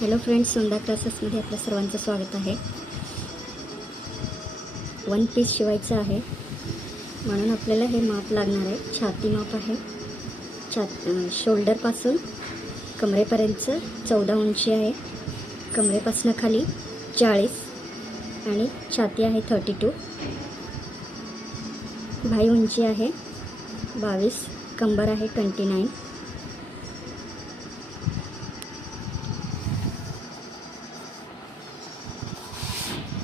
Hello friends, Sunda क्लासेसमध्ये आपलं सर्वांचं स्वागत आहे. वन पीस शिवायचं आहे म्हणून आपल्याला हे माप लागणार आहे. छाती माप आहे. शोल्डरपासून कमरेपर्यंत 14 उंची आहे. कमरेपासून खाली 40 आणि छाती आहे 32. भाई उंची आहे 22. कंबर आहे 29.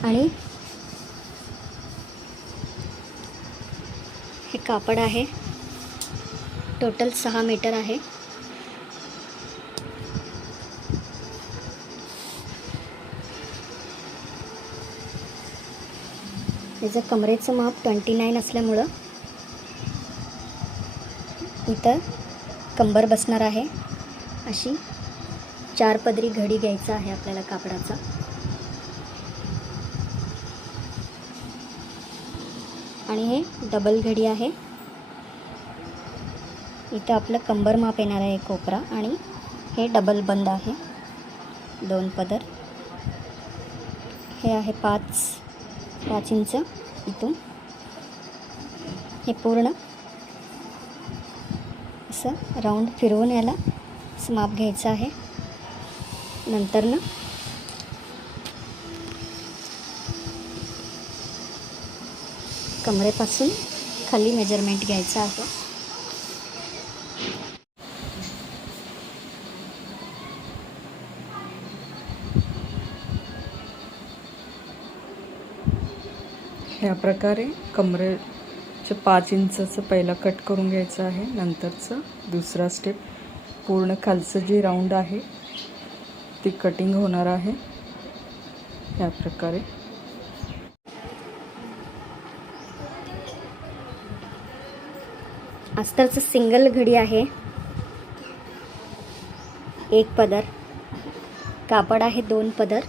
आणि हे कापड आहे. टोटल 6 मीटर आहे. याचं कमरेचं माप 29 असल्यामुळं इथं कंबर बसणार आहे. अशी 4 पदरी घडी घ्यायचा आहे आपल्याला कापडाचा. आणि हे डबल घडी आहे. इथं आपलं कंबर माप येणार आहे कोपरा आणि हे डबल बंद आहे 2 पदर. हे आहे 5 इंच. इथून हे पूर्ण असं राऊंड फिरवून याला असं माप घ्यायचं आहे. नंतर कमरेपासून खाली मेजरमेंट घ्यायचं आहे. ह्या प्रकारे कमरेचे 5 इंचचं पहिला कट करून घ्यायचं आहे. नंतरचं दुसरा स्टेप पूर्ण खालचं जे राऊंड आहे ती कटिंग होणार आहे. ह्या प्रकारे अस्तरचं सिंगल घडी आहे. 1 पदर. कापड आहे 2 पदर.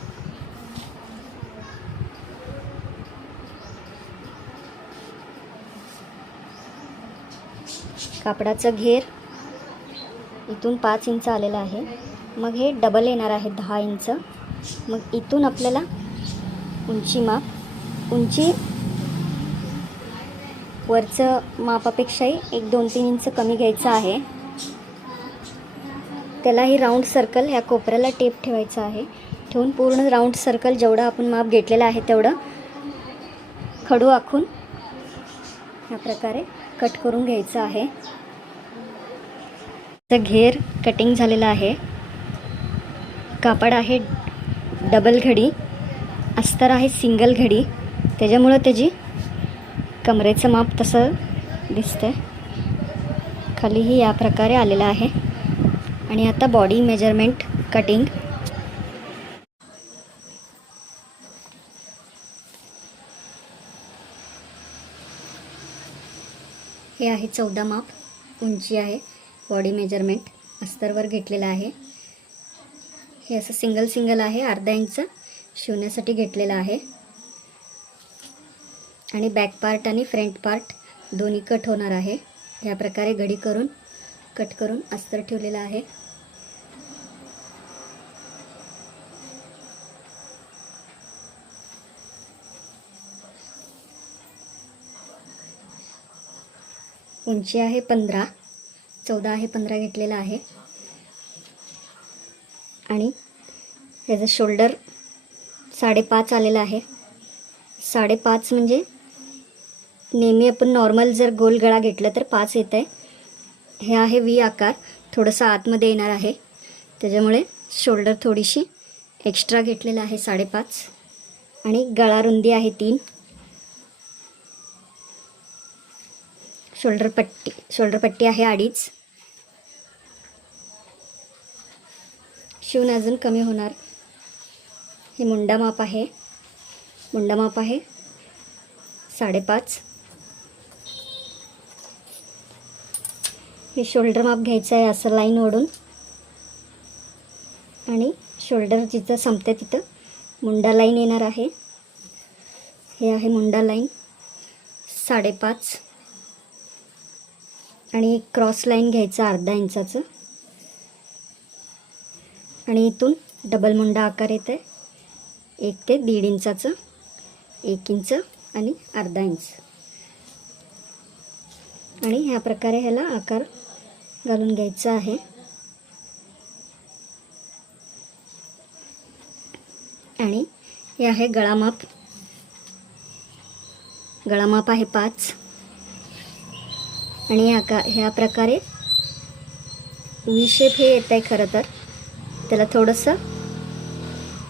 कापडाचं घेर इथून 5 इंच आलेलं आहे. मग हे डबल येणार आहे 10 इंच. मग इथून आपल्याला उंची वरचं मापापेक्षाही 1-2-3 इंच कमी घ्यायचं आहे. त्यालाही राऊंड सर्कल ह्या कोपऱ्याला टेप ठेवायचा आहे. ठेवून पूर्ण राऊंड सर्कल जेवढं आपण माप घेतलेलं आहे तेवढं खडू आखून ह्या प्रकारे कट करून घ्यायचं आहे. तर घेर कटिंग झालेला आहे. कापड आहे डबल घडी. अस्तर आहे सिंगल घडी. त्याच्यामुळं त्याची कमरेचं माप तसं दिसतंय. खालीही या प्रकारे आलेलं आहे. आणि आता बॉडी मेजरमेंट कटिंग. हे आहे 14 माप. उंची आहे. बॉडी मेजरमेंट अस्तरवर घेतलेलं आहे. हे असं सिंगल आहे. अर्धा इंच शिवण्यासाठी घेतलेलं आहे. आणि बॅक पार्ट आणि फ्रंट पार्ट दोन्ही कट होणार आहे. ह्या प्रकारे घडी करून कट करून अस्तर ठेवलेलं आहे. उंची आहे 15. 14 आहे 15 घेतलेला आहे. आणि ह्याचं शोल्डर 5.5 आलेलं आहे. 5.5 म्हणजे नेहमी आपण नॉर्मल जर गोल गळा घेतला तर 5 येत आहे. हे आहे व्ही आकार. थोडंसं आतमध्ये येणार आहे. त्याच्यामुळे शोल्डर थोडीशी एक्स्ट्रा घेतलेला आहे 5.5. आणि गळा रुंदी आहे 3. शोल्डर पट्टी आहे 2.5. शिवून अजून कमी होणार. हे मुंडा माप आहे. मुंडा माप आहे 5.5. हे शोल्डर माप घ्यायचं आहे असं लाईन ओढून. आणि शोल्डर जिथं संपते तिथं मुंडा लाईन येणार आहे. हे आहे मुंडा लाईन 5.5. आणि एक क्रॉस लाईन घ्यायचं अर्धा इंचाचं. आणि इथून डबल मुंडा आकार येत आहे. 1 ते 1.5 इंचाचं, 1 इंच आणि अर्धा इंच. आणि ह्या प्रकारे ह्याला आकार घालून घ्यायचा आहे. आणि हे आहे गळामाप. गळामाप आहे 5. आणि ह्या प्रकारे व्ही शेप हे येत आहे. खरं तर त्याला थोडंसं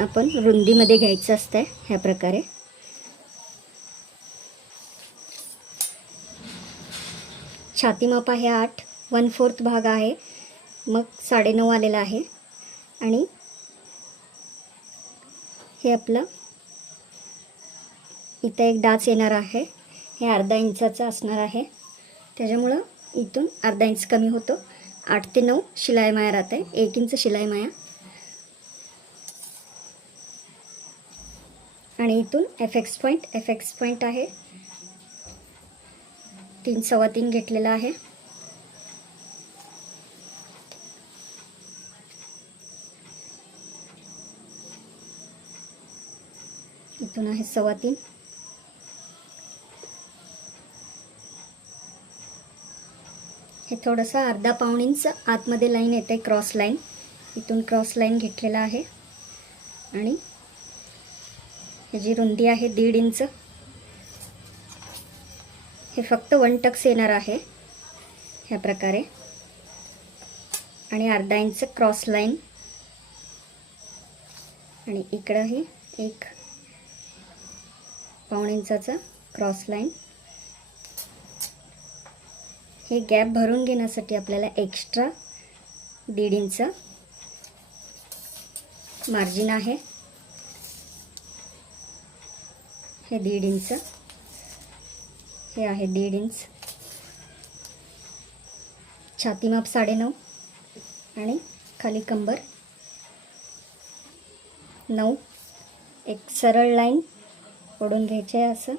आपण रुंदीमध्ये घ्यायचं असतं ह्या प्रकारे. छाती माप आहे 8, 1/4 भाग आहे, मग 9.5 आलेला आहे. आणि हे आपलं इथं एक डाच येणार आहे. हे अर्धा इंचाचं असणार आहे, त्याच्यामुळं इथून अर्धा इंच कमी होतो. 8 ते 9 शिलाई माया राहते, 1 इंच शिलाई माया. आणि इथून एफ एक्स पॉईंट आहे 3 3.25 घेतलेला आहे. इथून आहे 3.25. हे थोडंसं अर्धा पाऊण इंच आतमध्ये लाईन येते, क्रॉस लाईन. इथून क्रॉस लाईन घेतलेला आहे. आणि ह्याची रुंदी आहे 1.5 इंच. हे फक्त 1 टक्स येणार आहे ह्या प्रकारे. आणि अर्धा इंच क्रॉस लाईन. आणि इकडंही 1 पाऊण इंचाचा क्रॉस लाईन. हे गॅप भरून घेण्यासाठी आपल्याला एक्स्ट्रा 1.5 इंच मार्जिन आहे. हे 1.5 इंच, हे आहे 1.5 इंच. छाती माप 9.5 आणि खाली कंबर 9. एक सरळ लाईन ओढून घ्यायचे आहे असं,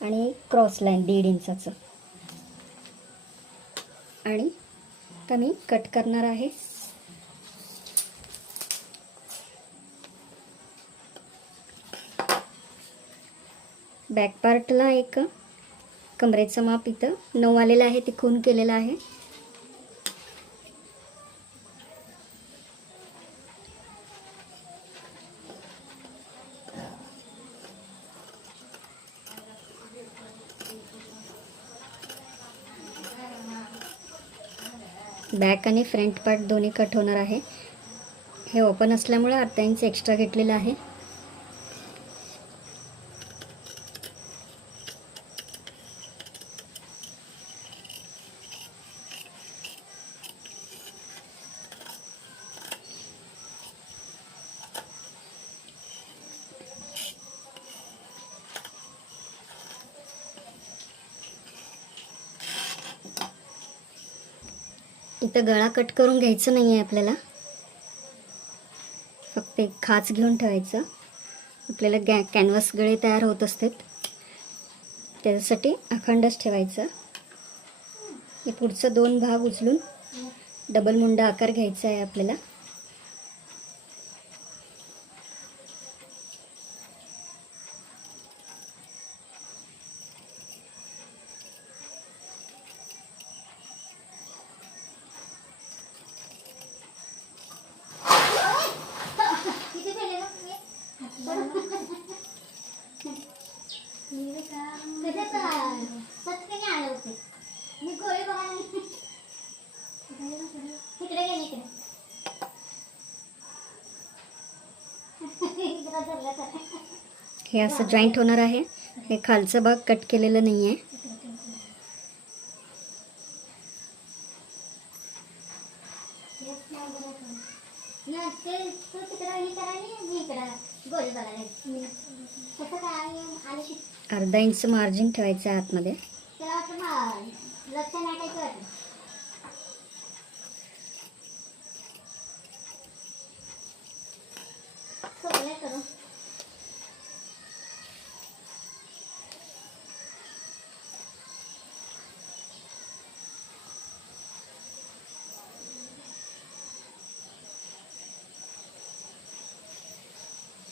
आणि एक क्रॉस लाईन 1.5 इंचाचं. आणि आता मी कट करणार आहे. बॅक पार्टला एक कमरेचं माप इथं 9 आलेलं आहे, ते खून केलेलं आहे. बॅक आणि फ्रंट पार्ट दोन्ही कट होणार आहे. हे ओपन असल्यामुळे अर्धा इंच एक्स्ट्रा घेतलेलं आहे. इथं गळा कट करून घ्यायचं नाही आहे आपल्याला, फक्त एक खाच घेऊन ठेवायचं. आपल्याला कॅनव्हास गळे तयार होत असतात, त्याच्यासाठी अखंडच ठेवायचं. हे पुढचं 2 भाग उचलून डबल मुंडा आकार घ्यायचा आहे आपल्याला. हे असं जॉईंट होणार आहे. हे खालचा भाग कट केलेलं नाही आहे. अर्धा इंच मार्जिन ठेवायचं आहे आतमध्ये.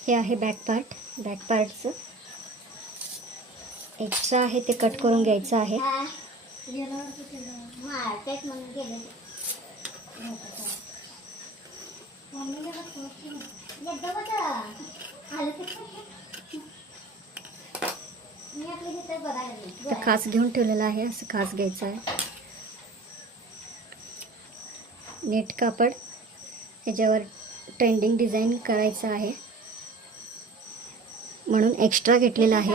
हे आहे बॅक पार्टचं एक्स्ट्रा आहे ते कट करून घ्यायचं आहे. तर खास घेऊन ठेवलेला आहे, असं खास घ्यायचं आहे. नेट कापड ह्याच्यावर ट्रेंडिंग डिझाईन करायचं आहे म्हणून एक्स्ट्रा घेतलेला आहे.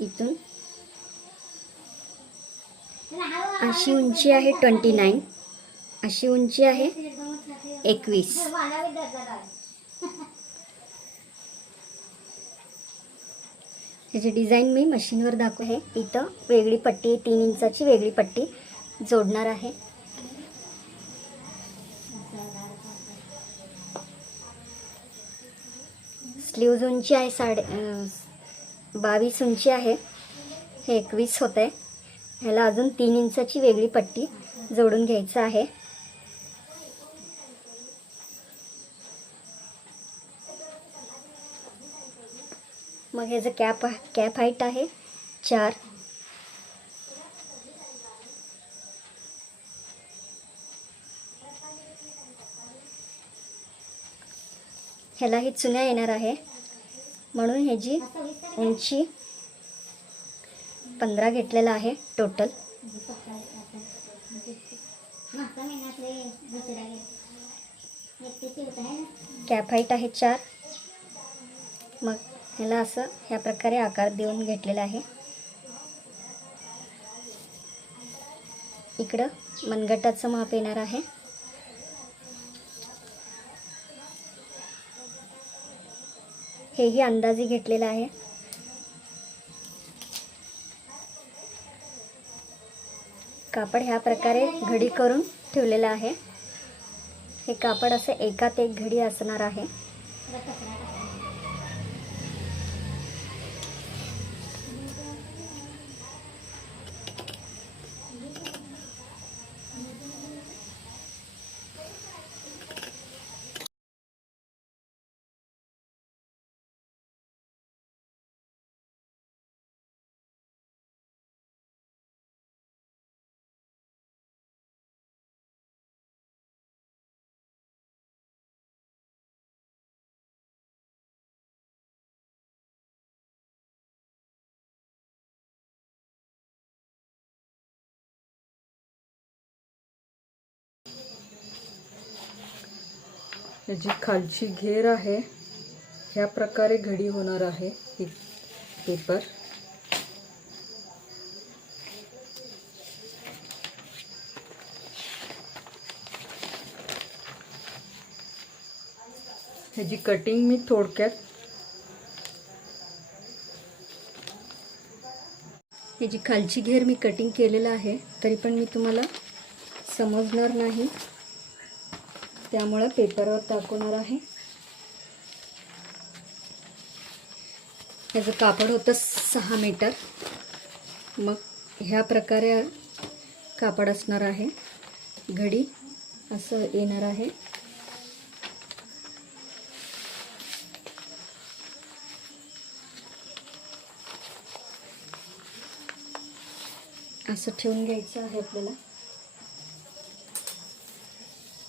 इथून अशी उंची आहे 29, अशी उंची आहे 21. ह्याची डिझाईन मी मशीनवर दाखवते. इथं वेगळी पट्टी, 3 इंचाची वेगळी पट्टी जोडणार आहे. स्लीव्ज उंची आहे 22 उंची आहे, हे 21 होत आहे. ह्याला अजून 3 इंचाची वेगळी पट्टी जोडून घ्यायचं आहे. मग ह्याचं कॅप हाईट आहे 4. ह्यालाही चुन्या येणार आहे म्हणून ह्याची उंची 15 घेतलेला आहे टोटल. कॅप हाईट आहे 4. मग ह्याला असं ह्या प्रकारे आकार देऊन घेतलेला आहे. इकडं मनगटाचं माप येणार आहे. हेही अंदाजे घेतलेलं आहे. कापड ह्या प्रकारे घडी करून ठेवलेलं आहे. हे कापड असं एकात एक घडी असणार आहे. याची खालची घेर आहे, ह्या प्रकारे घडी होणार आहे. ही पेपर ह्याची कटिंग मी थोडक्यात, ह्याची खालची घेर मी कटिंग केलेलं आहे, तरी पण मी तुम्हाला समजणार नाही त्यामुळे पेपरवर दाखवणार आहे. ह्याचं कापड होतं 6 मीटर. मग ह्या प्रकारे कापड असणार आहे. घडी असं येणार आहे. असं ठेवून घ्यायचं आहे आपल्याला.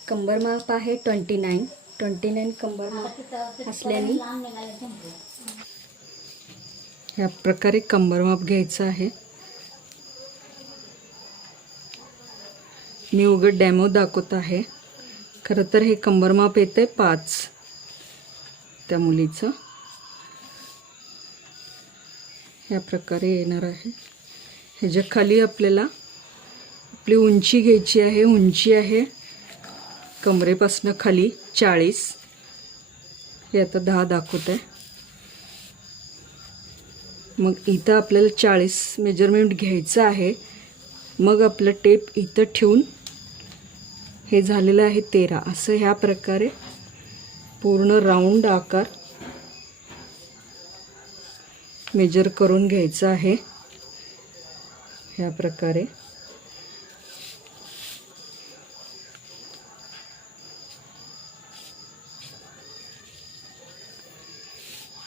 कंबर माप आहे 29 कंबर माप असल्याने ह्या प्रकारे कंबर माप घ्यायचं आहे. मी उघड डेमो दाखवत आहे. खरं तर हे कंबर माप येतंय 5 त्या मुलीचं. ह्या प्रकारे येणार आहे. ह्याच्या खाली आपल्याला आपली उंची घ्यायची आहे. उंची आहे कमरेपासून खाली 40. हे आता 10 दाखवत आहे. मग इथं आपल्याला 40 मेजरमेंट घ्यायचं आहे. मग आपलं टेप इथं ठेवून हे झालेलं आहे 13. असं ह्या प्रकारे पूर्ण राऊंड आकार मेजर करून घ्यायचं आहे. ह्या प्रकारे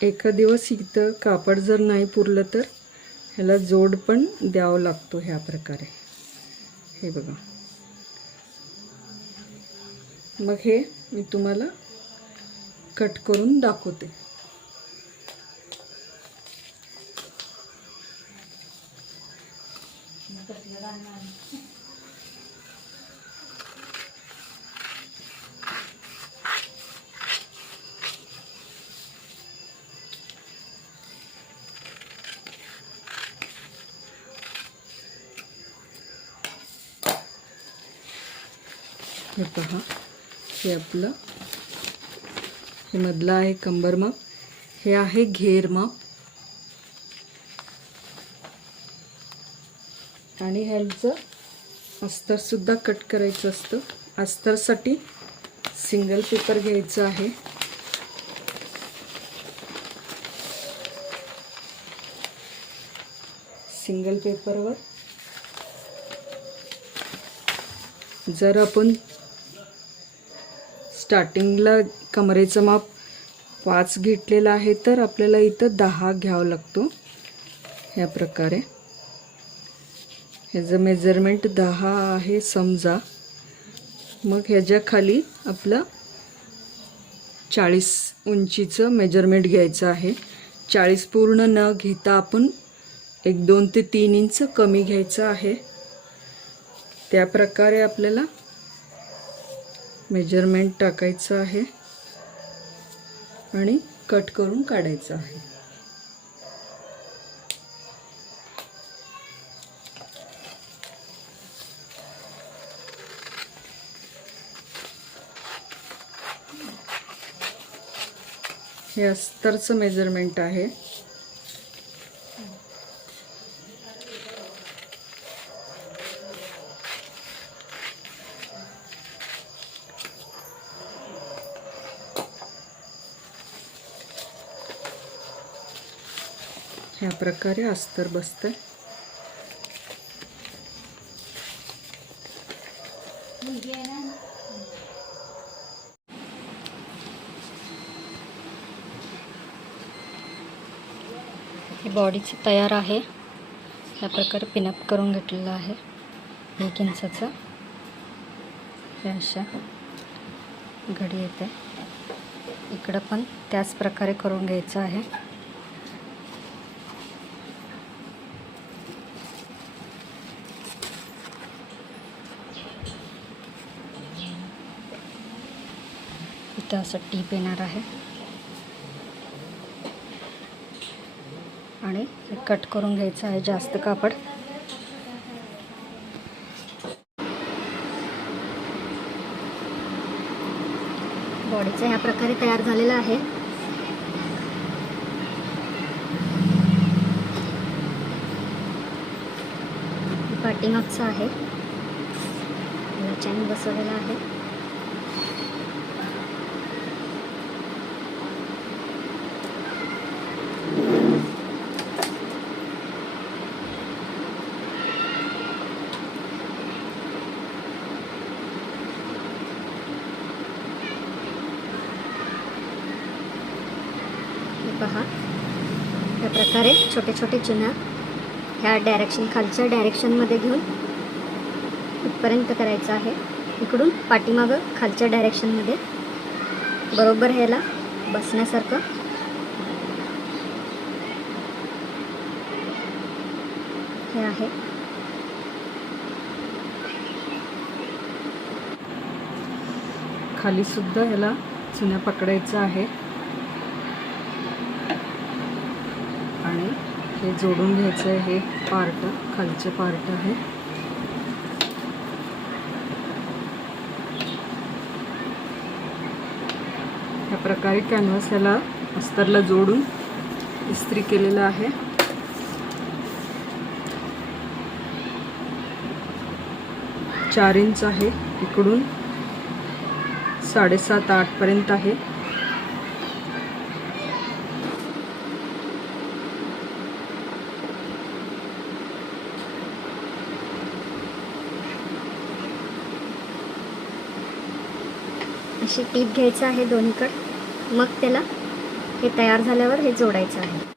एका दिवस इथं कापड जर नाही पुरलं तर ह्याला जोड पण द्यावं लागतो ह्या प्रकारे. हे बघा. मग हे मी तुम्हाला कट करून दाखवते. हे पहा, हे आपलं हे मधलं आहे कंबर माप, हे आहे घेर माप आणि ह्याचं अस्तर सुद्धा कट करायचं असतं. अस्तरसाठी सिंगल पेपर घ्यायचं आहे. सिंगल पेपरवर जर आपण स्टार्टिंगला कमरेचं माप 5 घेतलेलं आहे तर आपल्याला इथं 10 घ्यावं लागतो. ह्या प्रकारे ह्याचं मेजरमेंट 10 आहे समजा. मग ह्याच्या खाली आपलं 40 उंचीचं मेजरमेंट घ्यायचं आहे. 40 पूर्ण न घेता आपण 1, 2 ते 3 इंच कमी घ्यायचं आहे. त्या प्रकारे आपल्याला मेजरमेंट टाकायचं आहे आणि कट करून काढायचं आहे. हे अस्तरचं मेजरमेंट आहे. ह्या प्रकारे अस्तर बसतंय. हे बॉडीचं तयार आहे. ह्या प्रकारे पिनअप करून घेतलेलं आहे 1 इंचाचं. हे अशा घडी येते. इकडं पण त्याच प्रकारे करून घ्यायचं आहे. इथं असं टीप येणार आहे आणि कट करून घ्यायचं आहे जास्त कापड. बॉडीचं ह्या प्रकारे तयार झालेलं आहे. पाठीमागचं आहे, चॅन बसवलेला आहे. पहा, या प्रकारे छोटे छोटे चिन्ह ह्या डायरेक्शन खालच्या डायरेक्शनमध्ये घेऊन इथपर्यंत करायचं आहे. इकडून पाठीमागं खालच्या डायरेक्शनमध्ये बरोबर ह्याला बसण्यासारखं हे आहे. खाली सुद्धा ह्याला चिन्ह पकडायचं आहे आणि हे जोडून घ्यायचं आहे. हे पार्ट खालचे पार्ट आहे. ह्या प्रकारे कॅनव्हास ह्याला अस्तरला जोडून इस्त्री केलेलं आहे. चार इंच आहे. इकडून 7.5-8 पर्यंत आहे. अशी टीप घ्यायचं आहे दोन्हीकडे. मग त्याला हे तयार झाल्यावर हे जोडायचं आहे.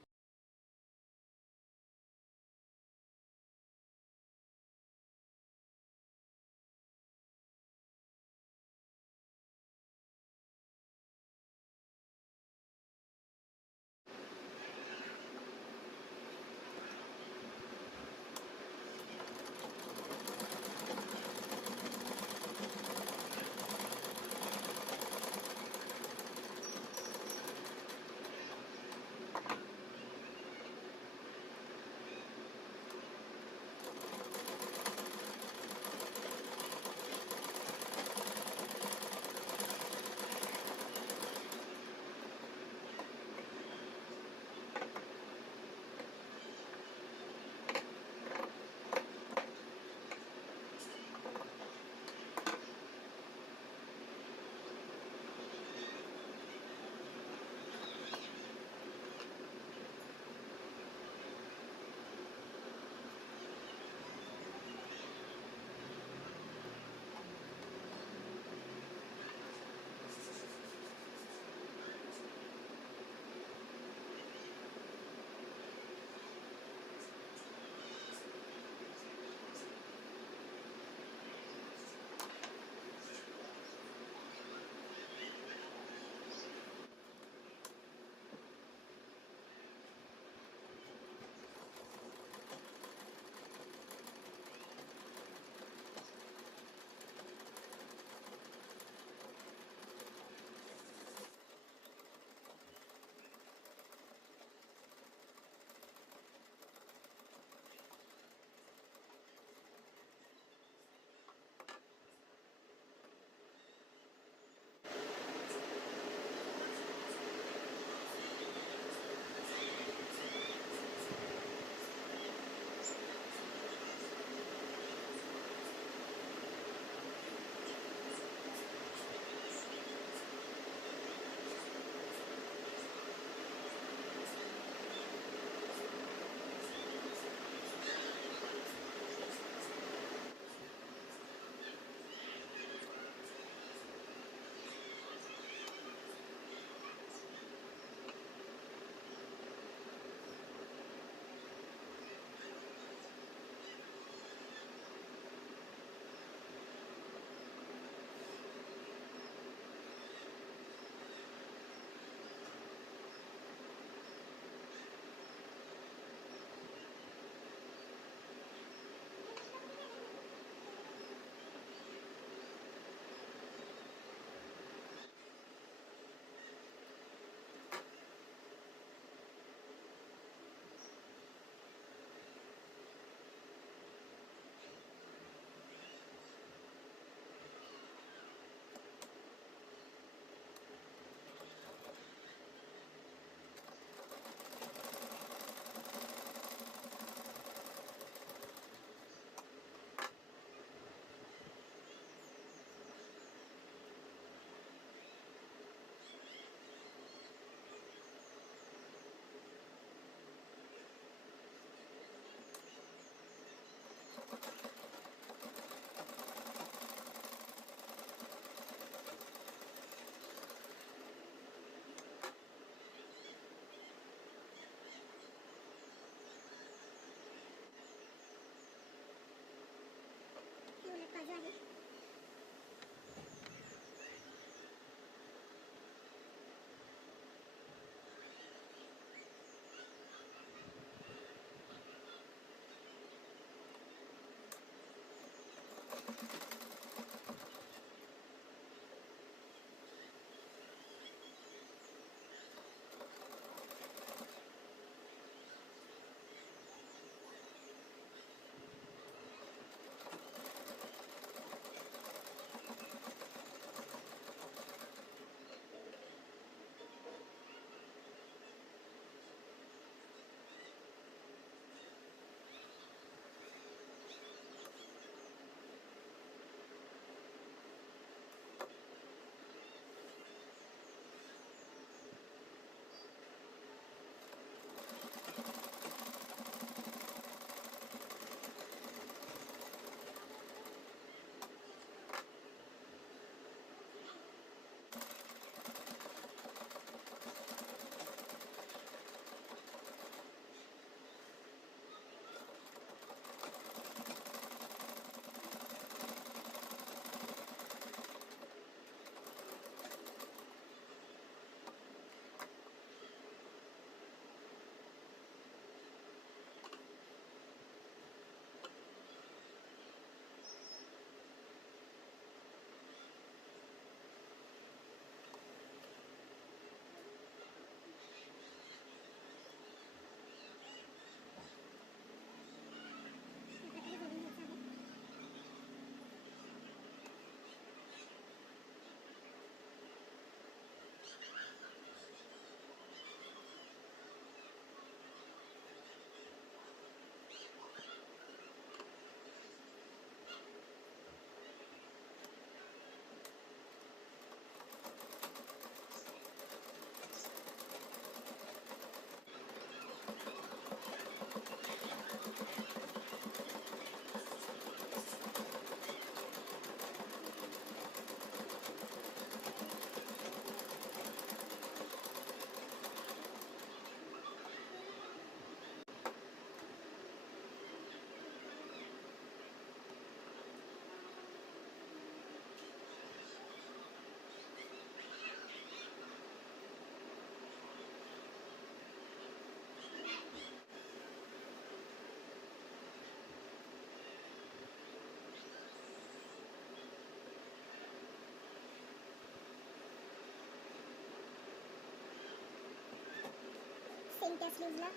त्या स्लीव्जला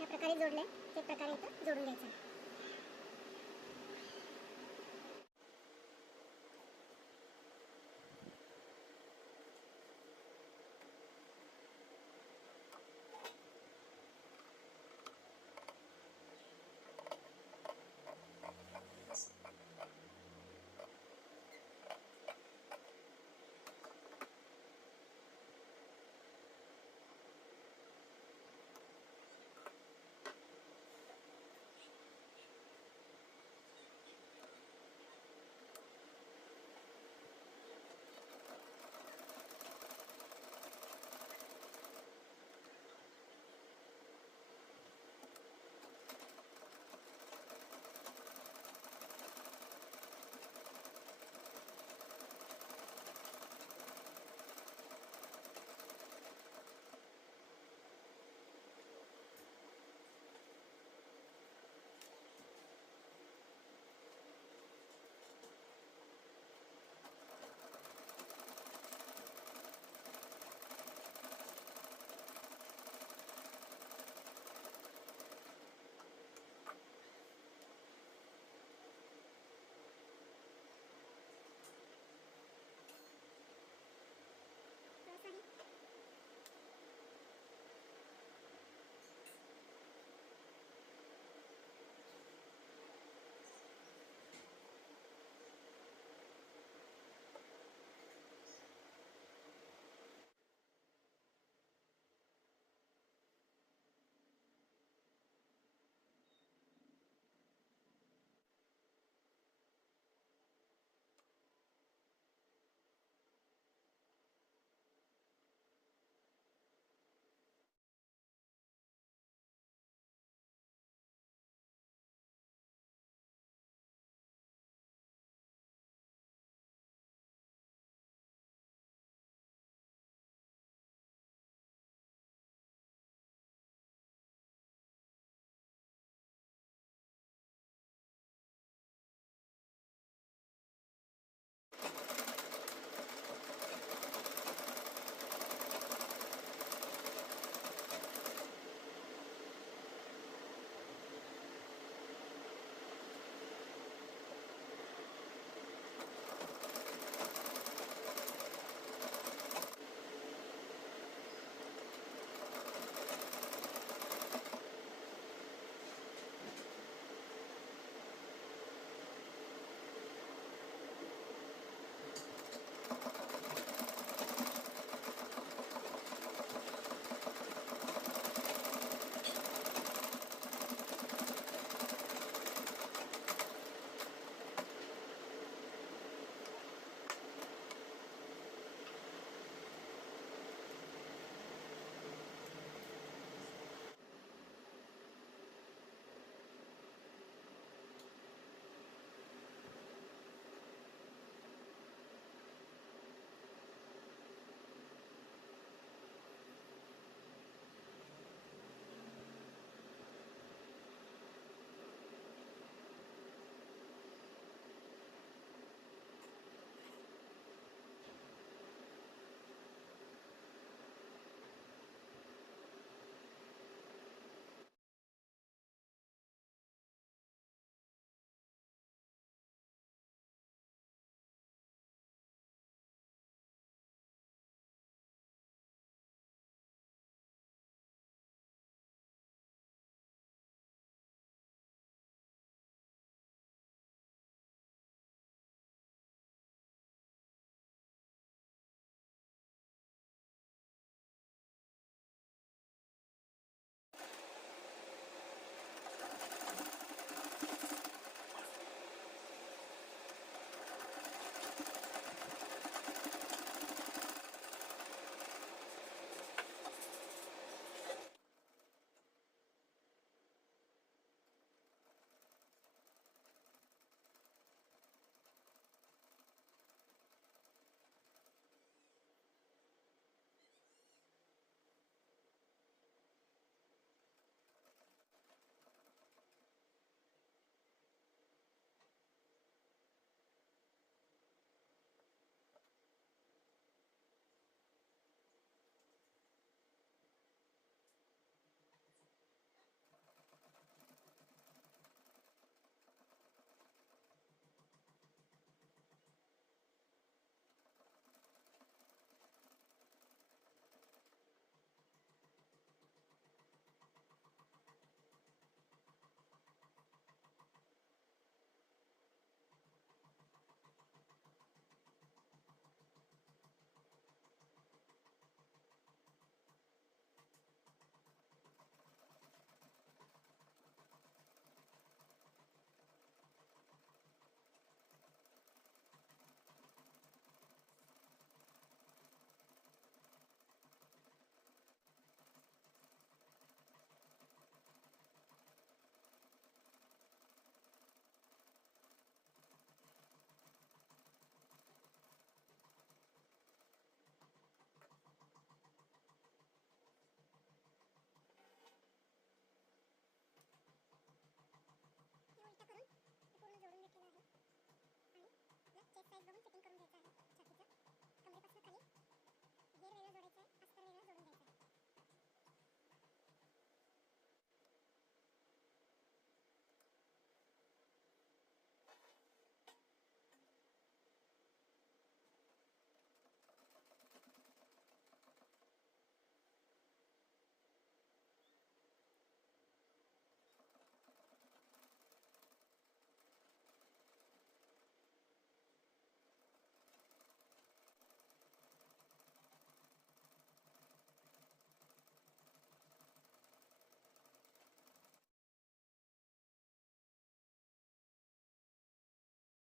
या प्रकारे जोडले ते प्रकारे इथं जोडून घ्यायचं आहे.